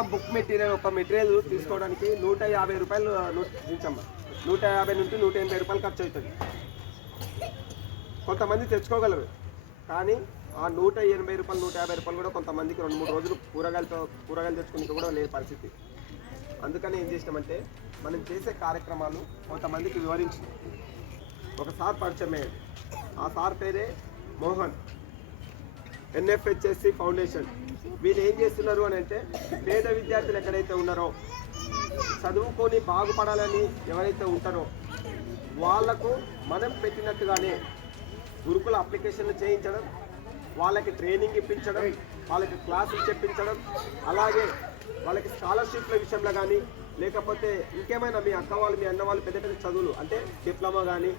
ఒక్క మెటీరియల్ తీసుకోవడానికి 150 రూపాయలు దించమ్మా. 150 నుండి 180 రూపాయలు ఖర్చు అవుతుంది. కొంతమంది తెచ్చుకోగలరు, కానీ ఆ 180 రూపాయలు 150 రూపాయలు కూడా కొంతమందికి 2-3 రోజులు కూరగాయలు తెచ్చుకుని కూడా లేని పరిస్థితి. అందుకని ఏం చేసినామంటే మనం చేసే కార్యక్రమాలు కొంతమందికి వివరించి ఒకసారి పరిచయం అయ్యాడు. ఆ సార్ పేరే మోహన్, NFHSC ఫౌండేషన్. వీళ్ళు ఏం చేస్తున్నారు అని అంటే పేద విద్యార్థులు ఎక్కడైతే ఉన్నారో, చదువుకొని బాగుపడాలని ఎవరైతే ఉంటారో వాళ్లకు మనం పెట్టినట్టుగానే గురుకుల అప్లికేషన్లు చేయించడం, వాళ్ళకి ట్రైనింగ్ ఇప్పించడం, వాళ్ళకి క్లాసులు చెప్పించడం, అలాగే వాళ్ళకి స్కాలర్షిప్ల విషయంలో కానీ లేకపోతే ఇంకేమైనా మీ అక్క వాళ్ళు మీ అన్న వాళ్ళు పెద్ద పెద్ద చదువులు అంటే డిప్లొమా కానీ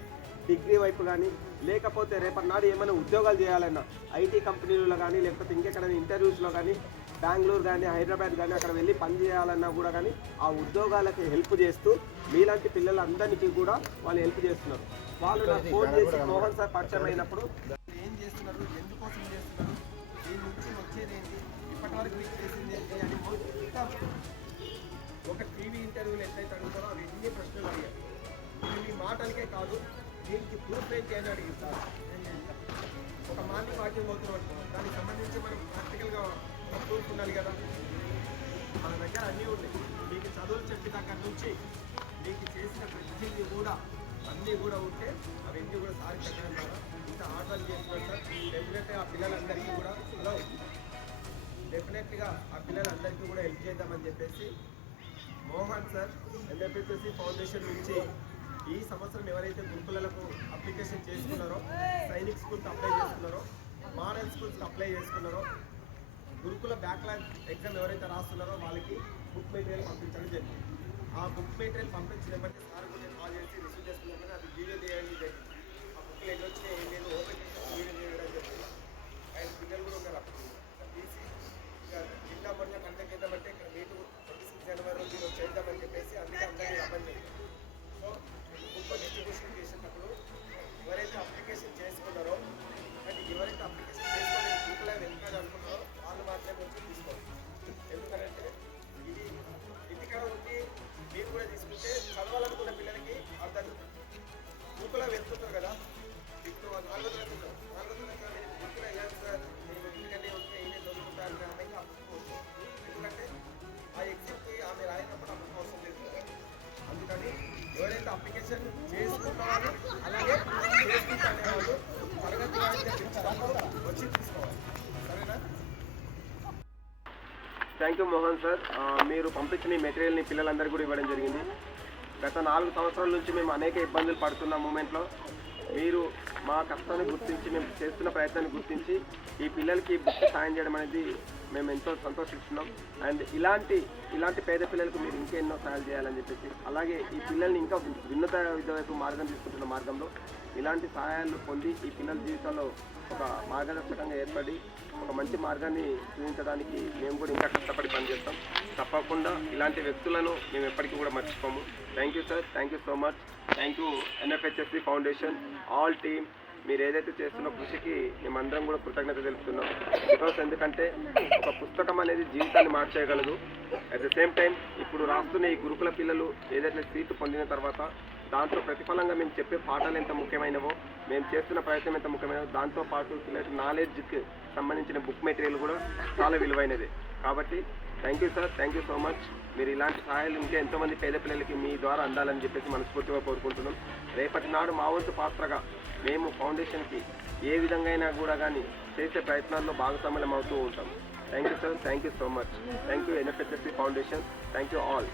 డిగ్రీ వైపు కానీ లేకపోతే రేపటి నాడు ఏమైనా ఉద్యోగాలు చేయాలన్నా ఐటీ కంపెనీలలో కానీ లేకపోతే ఇంకెక్కడైనా ఇంటర్వ్యూస్లో కానీ బెంగళూరు కానీ హైదరాబాద్ కానీ అక్కడ వెళ్ళి పని చేయాలన్నా కూడా కానీ ఆ ఉద్యోగాలకి హెల్ప్ చేస్తూ మీలాంటి పిల్లలందరికీ కూడా వాళ్ళు హెల్ప్ చేస్తున్నారు. వాళ్ళు నాకు ఫోన్ చేసి మోహన్ సార్ పరిచయం అయినప్పుడు ఏం చేస్తున్నారు, ఎందుకోసం చేస్తున్నారు, దీని నుంచి వచ్చేది ఏంటి, ఇప్పటి వరకు మీకు చేసింది ఏంటి అని మొత్తం ఒక టీవీ ఇంటర్వ్యూలు ఎట్లయితే అడుగుతారో అవి ఎన్ని ప్రశ్నలు అడిగారు. మీ మాటలకే కాదు, దీనికి ప్రూఫ్ ఏంటి అని అడిగిస్తారు. ఒక మార్నింగ్ వాక్యం పోతున్నాం, దానికి సంబంధించి మనం ప్రాక్టికల్గా ప్రూఫ్ ఉండాలి కదా. మన దగ్గర అన్నీ ఉన్నాయి. మీకు చదువులు చెప్పిన అక్కడి నుంచి మీకు చేసిన ప్రతిదీ కూడా అన్నీ కూడా ఉంటే అవన్నీ కూడా సారి పెట్టడం ద్వారా ఇంత ఆర్డర్ చేస్తున్నారు సార్. డెఫినెట్గా ఆ పిల్లలందరికీ కూడా డెఫినెట్గా కూడా హెల్ప్ చేద్దామని చెప్పేసి మోహన్ సార్ NFHSC ఫౌండేషన్ నుంచి ఈ సంవత్సరం ఎవరైతే గురుకులకు అప్లికేషన్ చేసుకున్నారో, సైనిక్ స్కూల్కి అప్లై చేసుకున్నారో, మోడల్ స్కూల్స్కి అప్లై చేసుకున్నారో, గురుకుల బ్యాక్లాగ్ ఎగ్జామ్ ఎవరైతే రాస్తున్నారో వాళ్ళకి బుక్ మెటీరియల్ పంపించడం జరిగింది. ఆ బుక్ మెటీరియల్ పంపించిన బట్టి సార్ కూడా కాల్ చేసి రిసీవ్ చేసుకున్నాను. అది వీడియో తీయడం జరిగింది. ఆ బుక్లు ఎన్ని వచ్చినాయి ఏం లేదు ఓపెన్ చేసి వీడియో తీయడం జరిగింది. 5 పిల్లలు కూడా ఉన్నారు. అప్పుడు తీసి ఇంకా జిల్లా మొన్న కండక్ట్ చేద్దామంటే ఇక్కడ మీటు 26 జనవరి రోజు చేద్దామని చెప్పేసి అందుకే అందరినీ రమ్మని జరిగింది. సో బుక్ డిస్ట్రిబ్యూషన్ చేసినప్పుడు ఎవరైతే అప్లికేషన్ చేసుకున్నారో అంటే ఎవరైతే అప్లికేషన్ చేసుకొని బుక్లో వెళ్తారు అనుకున్నారో వాళ్ళు మాత్రమే వచ్చి తీసుకోవాలి. ఎందుకంటే ఇది ఇంటికాడ ఉండి మీరు కూడా తీసుకుంటే చదవాలనుకున్న పిల్లలకి అర్థం బుక్లో వెళ్తుంటారు కదా. ఇప్పుడు 4వ తరగతి బుక్లో వెళ్ళాలి సార్, నేను ఇంటికనే ఉంటే ఈయన చదువుకుంటాను ఆమెకి ఆ బుక్ వస్తుంది. ఎందుకంటే ఆ ఎగ్జామ్కి ఆమె రాయినప్పుడు ఆ బుక్ అవసరం లేదు. అందుకని ఎవరైతే అప్లికేషన్ చేసుకుంటారో అలాగే చేసుకుంటానే వాళ్ళు తరగతి వచ్చి తీసుకోవాలి. సరేనా? Thank you Mohan sir. మీరు పంపించిన ఈ మెటీరియల్ని పిల్లలందరికీ కూడా ఇవ్వడం జరిగింది. గత 4 సంవత్సరాల నుంచి మేము అనేక ఇబ్బందులు పడుతున్న మూమెంట్లో మీరు మా కష్టాన్ని గుర్తించి మేము చేస్తున్న ప్రయత్నాన్ని గుర్తించి ఈ పిల్లలకి బుక్ సాయం చేయడం అనేది మేము ఎంతో సంతోషిస్తున్నాం. అండ్ ఇలాంటి పేద పిల్లలకు మీరు ఇంకెన్నో సహాయాలు చేయాలని చెప్పేసి, అలాగే ఈ పిల్లల్ని ఇంకా ఉన్నత విద్య వైపు మార్గం తీసుకుంటున్న మార్గంలో ఇలాంటి సహాయాలు పొంది ఈ పిల్లల జీవితంలో ఒక మార్గదర్శకంగా ఏర్పడి ఒక మంచి మార్గాన్ని చూపించడానికి మేము కూడా ఇంకా కష్టపడి పనిచేస్తాం. తప్పకుండా ఇలాంటి వ్యక్తులను మేము ఎప్పటికీ కూడా మర్చిపోము. Thank you sir, thank you so much. Thank you NFHSC foundation, all team. మీరు ఏదైతే చేస్తున్న కృషికి మేమందరం కూడా కృతజ్ఞత తెలుపుతున్నాం. బికాస్ ఎందుకంటే ఒక పుస్తకం అనేది జీవితాన్ని మార్చేయగలదు. అట్ ద సేమ్ టైం ఇప్పుడు రాస్తున్న ఈ గురుకుల పిల్లలు ఏదైతే సీటు పొందిన తర్వాత దాంతో ప్రతిఫలంగా మేము చెప్పే పాఠాలు ఎంత ముఖ్యమైనవో, మేము చేస్తున్న ప్రయత్నం ఎంత ముఖ్యమైనవో, దాంతోపాటు పిల్లలకి నాలెడ్జ్కి సంబంధించిన బుక్ మెటీరియల్ కూడా చాలా విలువైనది. కాబట్టి thank you sir, thank you so much. మీరు ఇలాంటి సహాయాలు ఇంకా ఎంతోమంది పేద పిల్లలకి మీ ద్వారా అందాలని చెప్పేసి మనస్ఫూర్తిగా కోరుకుంటున్నాం. రేపటి నాడు మా వంతు పాత్రగా మేము ఫౌండేషన్కి ఏ విధంగా అయినా కూడా కానీ చేసే ప్రయత్నాల్లో భాగస్వామ్యం అవుతూ ఉంటాం. Thank you sir, thank you so much. Thank you NFHSC foundation, thank you all.